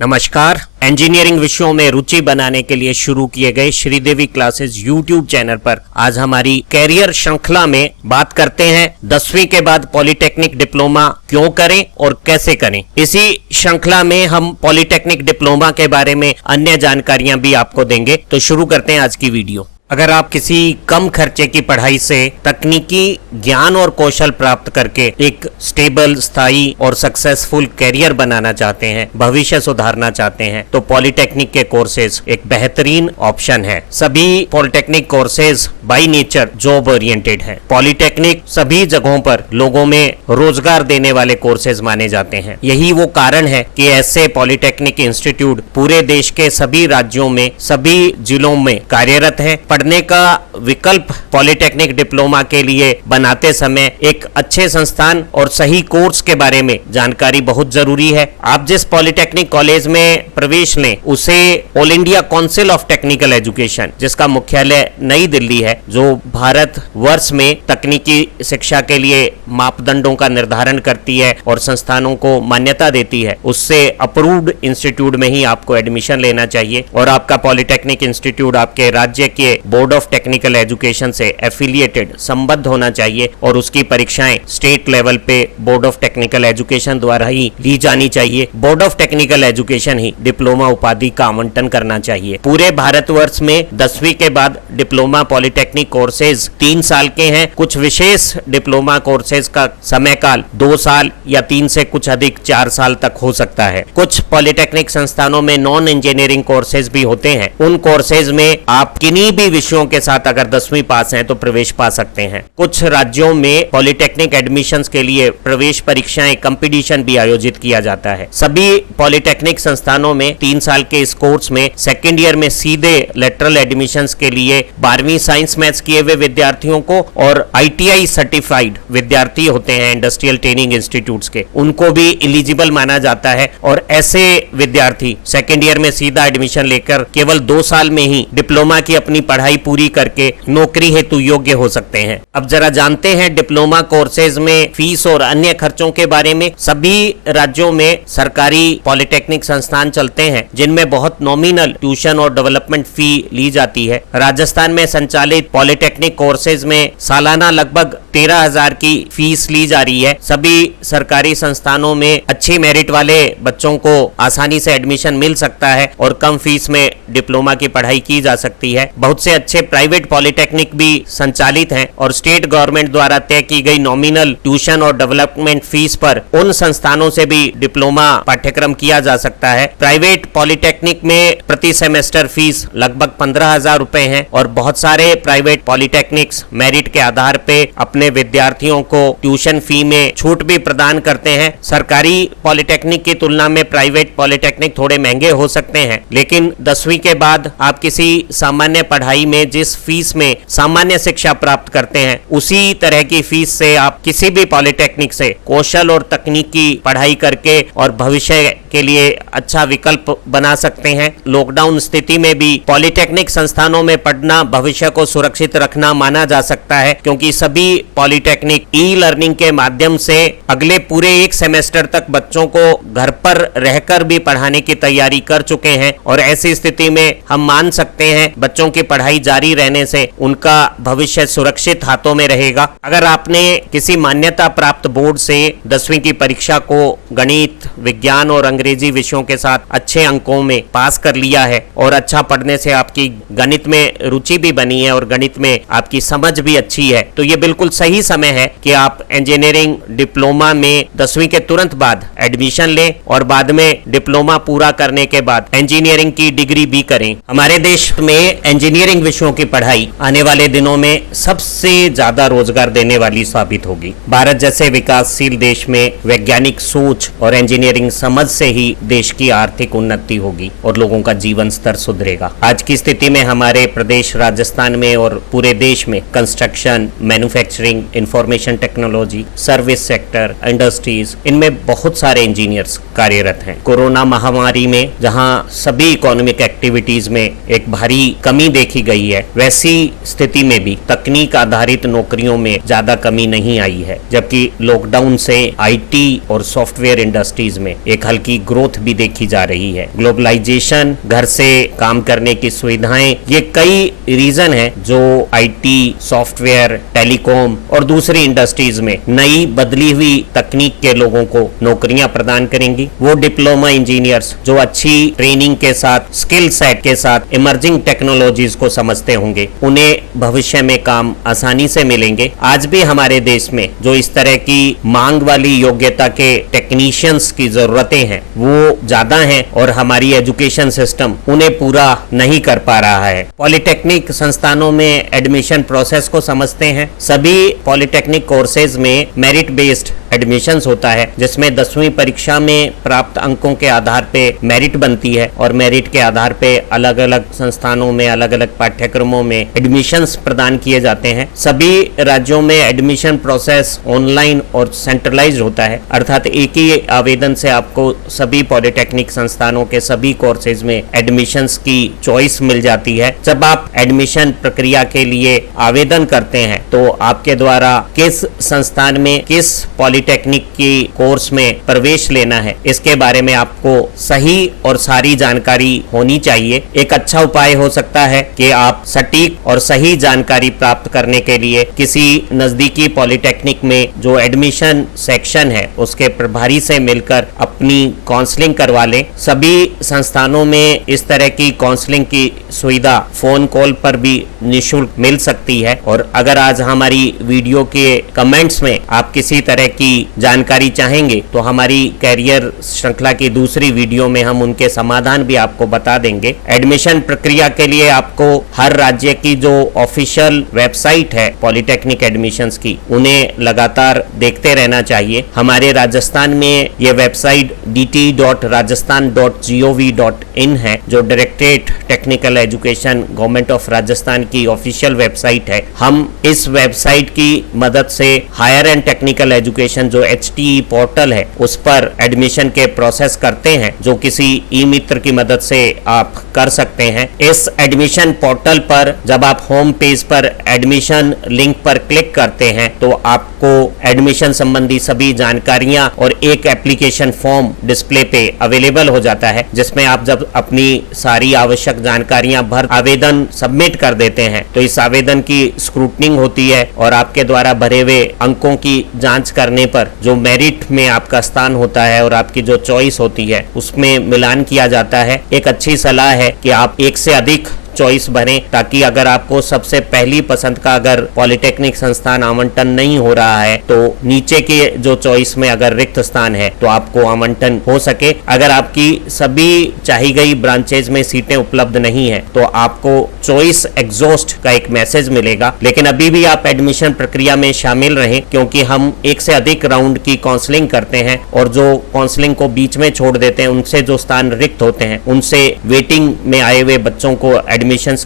नमस्कार। इंजीनियरिंग विषयों में रुचि बनाने के लिए शुरू किए गए श्रीदेवी क्लासेस यूट्यूब चैनल पर आज हमारी कैरियर श्रृंखला में बात करते हैं 10वीं के बाद पॉलिटेक्निक डिप्लोमा क्यों करें और कैसे करें। इसी श्रृंखला में हम पॉलिटेक्निक डिप्लोमा के बारे में अन्य जानकारियां भी आपको देंगे। तो शुरू करते हैं आज की वीडियो। अगर आप किसी कम खर्चे की पढ़ाई से तकनीकी ज्ञान और कौशल प्राप्त करके एक स्टेबल, स्थायी और सक्सेसफुल कैरियर बनाना चाहते हैं, भविष्य सुधारना चाहते हैं, तो पॉलिटेक्निक के कोर्सेज एक बेहतरीन ऑप्शन है। सभी polytechnic courses by nature job oriented हैं। पॉलिटेक्निक सभी जगहों पर लोगों में रोजगार देने वाले कोर्सेज माने जाते हैं। यही वो कारण है कि ऐसे पॉलिटेक्निक इंस्टीट्यूट पूरे देश के सभी राज्यों में, सभी जिलों में कार्यरत है। पढ़ने का विकल्प पॉलिटेक्निक डिप्लोमा के लिए बनाते समय एक अच्छे संस्थान और सही कोर्स के बारे में जानकारी बहुत जरूरी है। आप जिस पॉलिटेक्निक कॉलेज में प्रवेश लें उसे all India council of technical education, जिसका मुख्यालय नई दिल्ली है, जो भारत वर्ष में तकनीकी शिक्षा के लिए मापदंडों का निर्धारण करती है और संस्थानों को मान्यता देती है, उससे अप्रूव्ड इंस्टीट्यूट में ही आपको एडमिशन लेना चाहिए। और आपका पॉलिटेक्निक इंस्टीट्यूट आपके राज्य के बोर्ड ऑफ टेक्निकल एजुकेशन से एफिलिएटेड, संबद्ध होना चाहिए और उसकी परीक्षाएं स्टेट लेवल पे बोर्ड ऑफ टेक्निकल एजुकेशन द्वारा ही ली जानी चाहिए। Board of technical education he diploma उपाधि का आवंटन करना चाहिए। पूरे भारतवर्ष में 10वीं के बाद डिप्लोमा पॉलिटेक्निक कोर्सेज 3 साल के हैं। कुछ विशेष डिप्लोमा कोर्सेज का समय काल 2 साल या 3 से कुछ अधिक 4 साल तक हो सकता है। कुछ पॉलिटेक्निक संस्थानों में नॉन इंजीनियरिंग कोर्सेज भी होते हैं। उन कोर्सेज में आप किन्हीं भी विषयों के साथ अगर 10वीं पास हैं तो प्रवेश पा सकते हैं। कुछ राज्यों में पॉलिटेक्निक एडमिशंस के लिए प्रवेश परीक्षाएं, कंपटीशन भी आयोजित किया जाता है। सभी पॉलिटेक्निक संस्थानों में 3 साल के इस कोर्स में सेकेंड ईयर में सीधे लेटरल एडमिशंस के लिए 12वीं साइंस मैथ्स किए हुए विद्यार्थियों को और ITI सर्टिफाइड विद्यार्थी होते हैं इंडस्ट्रियल ट्रेनिंग इंस्टीट्यूट्स के, उनको भी एलिजिबल माना जाता है। और ऐसे विद्यार्थी सेकेंड ईयर में सीधा एडमिशन लेकर केवल 2 साल में ही डिप्लोमा की अपनी पढ़ाई पूरी करके नौकरी हेतु योग्य हो सकते हैं। अब जरा जानते हैं डिप्लोमा कोर्सेज में फीस और अन्य खर्चों के बारे में। सभी राज्यों में सरकारी पॉलिटेक्निक संस्थान चलते हैं जिनमें बहुत नॉमिनल ट्यूशन और डेवलपमेंट फी ली जाती है। राजस्थान में संचालित पॉलिटेक्निक कोर्सेज में सालाना लगभग 13,000 की फीस ली जा रही है। सभी सरकारी संस्थानों में अच्छी मेरिट वाले बच्चों को आसानी से एडमिशन मिल सकता है और कम फीस में डिप्लोमा की पढ़ाई की जा सकती है। बहुत से अच्छे प्राइवेट पॉलिटेक्निक भी संचालित हैं और स्टेट गवर्नमेंट द्वारा तय की गई नॉमिनल ट्यूशन और डेवलपमेंट फीस पर उन संस्थानों से भी डिप्लोमा पाठ्यक्रम किया जा सकता है। प्राइवेट पॉलिटेक्निक में प्रति सेमेस्टर फीस लगभग 15,000 रुपए है और बहुत सारे प्राइवेट पॉलिटेक्निक्स मेरिट के आधार पे अपने विद्यार्थियों को ट्यूशन फी में छूट भी प्रदान करते हैं। सरकारी पॉलिटेक्निक की तुलना में प्राइवेट पॉलिटेक्निक थोड़े महंगे हो सकते हैं, लेकिन 10वीं के बाद आप किसी सामान्य पढ़ाई में जिस फीस में सामान्य शिक्षा प्राप्त करते हैं उसी तरह की फीस से आप किसी भी पॉलिटेक्निक से कौशल और तकनीकी पढ़ाई करके और भविष्य के लिए अच्छा विकल्प बना सकते हैं। लॉकडाउन स्थिति में भी पॉलिटेक्निक संस्थानों में पढ़ना भविष्य को सुरक्षित रखना माना जा सकता है, क्योंकि सभी पॉलिटेक्निक ई लर्निंग के माध्यम से अगले पूरे 1 सेमेस्टर तक बच्चों को घर पर रहकर भी पढ़ाने की तैयारी कर चुके हैं। और ऐसी स्थिति में हम मान सकते हैं बच्चों की पढ़ाई जारी रहने से उनका भविष्य सुरक्षित हाथों में रहेगा। अगर आपने किसी मान्यता प्राप्त बोर्ड से 10वीं की परीक्षा को गणित, विज्ञान और अंग्रेजी विषयों के साथ अच्छे अंकों में पास कर लिया है और अच्छा पढ़ने से आपकी गणित में रुचि भी बनी है और गणित में आपकी समझ भी अच्छी है, तो ये बिल्कुल सही समय है कि आप इंजीनियरिंग डिप्लोमा में 10वीं के तुरंत बाद एडमिशन लें और बाद में डिप्लोमा पूरा करने के बाद इंजीनियरिंग की डिग्री भी करें। हमारे देश में इंजीनियरिंग विषयों की पढ़ाई आने वाले दिनों में सबसे ज्यादा रोजगार देने वाली साबित होगी। भारत जैसे विकासशील देश में वैज्ञानिक सोच और इंजीनियरिंग समझ से ही देश की आर्थिक उन्नति होगी और लोगों का जीवन स्तर सुधरेगा। आज की स्थिति में हमारे प्रदेश राजस्थान में और पूरे देश में construction, manufacturing, engineering, information technology, service sector, industries, इनमें बहुत सारे इंजीनियर्स कार्यरत हैं। कोरोना महामारी में जहां सभी इकोनॉमिक एक्टिविटीज में एक भारी कमी देखी गई है, वैसी स्थिति में भी तकनीक आधारित नौकरियों में ज्यादा कमी नहीं आई है, जबकि लॉकडाउन से आईटी और सॉफ्टवेयर इंडस्ट्रीज में एक हल्की ग्रोथ भी देखी जा रही है। ग्लोबलाइजेशन, घर से काम करने की सुविधाएं, ये कई रीजन है जो आईटी, सॉफ्टवेयर, टेलीकॉम और दूसरी इंडस्ट्रीज में नई बदली हुई तकनीक के लोगों को नौकरियां प्रदान करेंगी। वो डिप्लोमा इंजीनियर्स जो अच्छी ट्रेनिंग के साथ, स्किल सेट के साथ इमर्जिंग टेक्नोलॉजीज को समझते होंगे, उन्हें भविष्य में काम आसानी से मिलेंगे। आज भी हमारे देश में जो इस तरह की मांग वाली योग्यता के टेक्नीशियंस की जरूरतें हैं वो ज्यादा हैं और हमारी एजुकेशन सिस्टम उन्हें पूरा नहीं कर पा रहा है। पॉलिटेक्निक संस्थानों में एडमिशन प्रोसेस को समझते हैं। सभी पॉलिटेक्निक कोर्सेज में मेरिट बेस्ड एडमिशंस होता है, जिसमें 10वीं परीक्षा में प्राप्त अंकों के आधार पे मेरिट बनती है और मेरिट के आधार पे अलग अलग संस्थानों में, अलग अलग पाठ्यक्रमों में एडमिशंस प्रदान किए जाते हैं। सभी राज्यों में एडमिशन प्रोसेस ऑनलाइन और सेंट्रलाइज्ड होता है, अर्थात एक ही आवेदन से आपको सभी पॉलिटेक्निक संस्थानों के सभी कोर्सेज में एडमिशंस की चॉइस मिल जाती है। जब आप एडमिशन प्रक्रिया के लिए आवेदन करते हैं तो आपके द्वारा किस संस्थान में, किस पॉलिटेक्निक की कोर्स में प्रवेश लेना है, इसके बारे में आपको सही और सारी जानकारी होनी चाहिए। एक अच्छा उपाय हो सकता है कि आप सटीक और सही जानकारी प्राप्त करने के लिए किसी नजदीकी पॉलिटेक्निक में जो एडमिशन सेक्शन है उसके प्रभारी से मिलकर अपनी काउंसलिंग करवा लें। सभी संस्थानों में इस तरह की काउंसलिंग की सुविधा फोन कॉल पर भी निःशुल्क मिल सकती है। और अगर आज हमारी वीडियो के कमेंट्स में आप किसी तरह की जानकारी चाहेंगे तो हमारी कैरियर श्रृंखला की दूसरी वीडियो में हम उनके समाधान भी आपको बता देंगे। एडमिशन प्रक्रिया के लिए आपको हर राज्य की जो ऑफिशियल वेबसाइट है पॉलिटेक्निक एडमिशंस की, उन्हें लगातार देखते रहना चाहिए। हमारे राजस्थान में ये वेबसाइट dt.rajasthan.gov.in है, जो directorate technical education government of Rajasthan की ऑफिशियल वेबसाइट है। हम इस वेबसाइट की मदद से हायर एंड टेक्निकल एजुकेशन जो HTE पोर्टल है उस पर एडमिशन के प्रोसेस करते हैं, जो किसी ई मित्र की मदद से आप कर सकते हैं। इस एडमिशन पोर्टल पर जब आप होम पेज पर एडमिशन लिंक पर क्लिक करते हैं तो आपको एडमिशन संबंधी सभी जानकारियां और एक एप्लीकेशन फॉर्म डिस्प्ले पे अवेलेबल हो जाता है, जिसमें आप जब अपनी सारी आवश्यक जानकारियां भर आवेदन सबमिट कर देते हैं तो इस आवेदन की स्क्रूटनिंग होती है और आपके द्वारा भरे हुए अंकों की जांच करने पर जो मेरिट में आपका स्थान होता है और आपकी जो चॉइस होती है उसमें मिलान किया जाता है। एक अच्छी सलाह है कि आप एक से अधिक चॉइस भरें, ताकि अगर आपको सबसे पहली पसंद का अगर पॉलिटेक्निक संस्थान आवंटन नहीं हो रहा है तो नीचे के जो चॉइस में अगर रिक्त स्थान है तो आपको आवंटन हो सके। अगर आपकी सभी चाही गई ब्रांचेज में सीटें उपलब्ध नहीं है तो आपको चॉइस एग्जॉस्ट का एक मैसेज मिलेगा। लेकिन अभी भी आप एडमिशन प्रक्रिया में शामिल रहें, क्योंकि हम एक से अधिक राउंड की काउंसलिंग करते हैं और जो काउंसलिंग को बीच में छोड़ देते हैं उनसे जो स्थान रिक्त होते हैं उनसे वेटिंग में आए हुए बच्चों को एडमिशन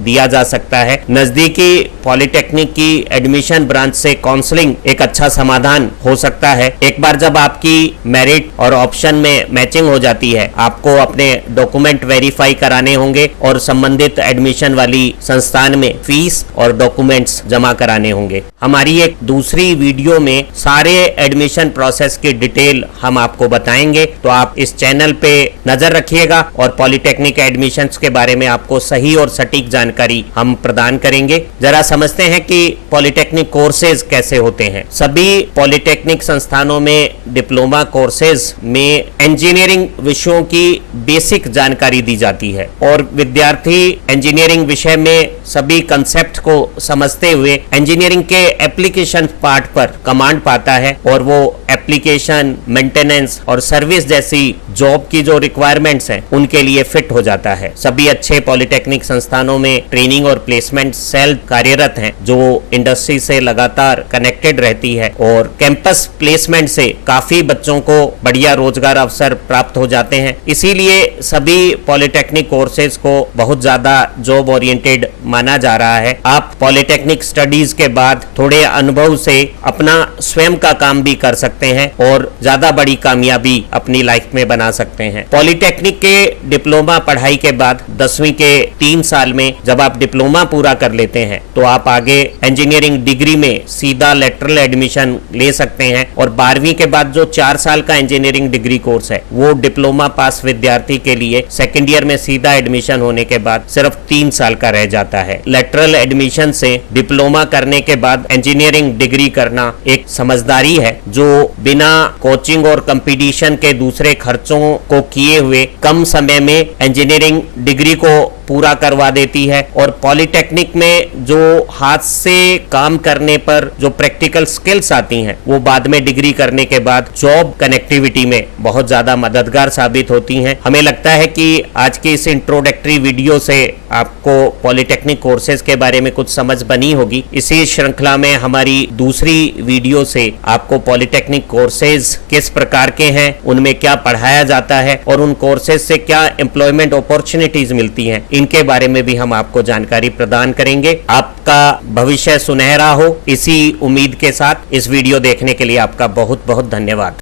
दिया जा सकता है। नजदीकी पॉलिटेक्निक की एडमिशन ब्रांच से काउंसलिंग एक अच्छा समाधान हो सकता है। एक बार जब आपकी मेरिट और ऑप्शन में मैचिंग हो जाती है, आपको अपने डॉक्यूमेंट वेरीफाई कराने होंगे और संबंधित एडमिशन वाली संस्थान में फीस और डॉक्यूमेंट्स जमा कराने होंगे। हमारी एक दूसरी वीडियो में सारे एडमिशन प्रोसेस की डिटेल हम आपको बताएंगे, तो आप इस चैनल पे नजर रखिएगा और पॉलिटेक्निक एडमिशंस के बारे में आपको सही और सटीक जानकारी हम प्रदान करेंगे। जरा समझते हैं कि पॉलिटेक्निक कोर्सेज कैसे होते हैं। सभी पॉलिटेक्निक संस्थानों में डिप्लोमा कोर्सेज में इंजीनियरिंग विषयों की बेसिक जानकारी दी जाती है और विद्यार्थी इंजीनियरिंग विषय में सभी कंसेप्ट को समझते हुए इंजीनियरिंग के एप्लीकेशन पार्ट पर कमांड पाता है और वो एप्लीकेशन, मेंटेनेंस और सर्विस जैसी जॉब की जो रिक्वायरमेंट्स हैं उनके लिए फिट हो जाता है। सभी अच्छे पॉलिटेक्निक संस्थान संस्थानों में ट्रेनिंग और प्लेसमेंट सेल कार्यरत हैं, जो इंडस्ट्री से लगातार कनेक्टेड रहती है और कैंपस प्लेसमेंट से काफी बच्चों को बढ़िया रोजगार अवसर प्राप्त हो जाते हैं। इसीलिए सभी पॉलिटेक्निक कोर्सेज को बहुत ज्यादा जॉब ओरिएंटेड माना जा रहा है। आप पॉलिटेक्निक स्टडीज के बाद थोड़े अनुभव से अपना स्वयं का काम भी कर सकते हैं और ज्यादा बड़ी कामयाबी अपनी लाइफ में बना सकते हैं। पॉलिटेक्निक के डिप्लोमा पढ़ाई के बाद 10वीं के 3 साल में जब आप डिप्लोमा पूरा कर लेते हैं तो आप आगे इंजीनियरिंग डिग्री में सीधा लेटरल एडमिशन ले सकते हैं और 12वीं के बाद जो 4 साल का इंजीनियरिंग डिग्री कोर्स है वो डिप्लोमा पास विद्यार्थी के लिए सेकेंड ईयर में सीधा एडमिशन होने के बाद सिर्फ 3 साल का रह जाता है। लेटरल एडमिशन से डिप्लोमा करने के बाद इंजीनियरिंग डिग्री करना एक समझदारी है जो बिना कोचिंग और कंपटीशन के दूसरे खर्चों को किए हुए कम समय में इंजीनियरिंग डिग्री को पूरा करवा देती है और पॉलिटेक्निक में जो हाथ से काम करने पर जो प्रैक्टिकल स्किल्स आती हैं वो बाद में डिग्री करने के बाद जॉब कनेक्टिविटी में बहुत ज्यादा मददगार साबित होती हैं। हमें लगता है कि आज की इस इंट्रोडक्टरी वीडियो से आपको पॉलिटेक्निक कोर्सेज के बारे में कुछ समझ बनी होगी। इसी श्रृंखला में हमारी दूसरी वीडियो से आपको पॉलिटेक्निक कोर्सेज किस प्रकार के हैं, उनमें क्या पढ़ाया जाता है और उन कोर्सेज से क्या एम्प्लॉयमेंट अपॉर्चुनिटीज मिलती हैं, इनके बारे में भी हम आपको जानकारी प्रदान करेंगे। आपका भविष्य सुनहरा हो, इसी उम्मीद के साथ इस वीडियो देखने के लिए आपका बहुत बहुत धन्यवाद।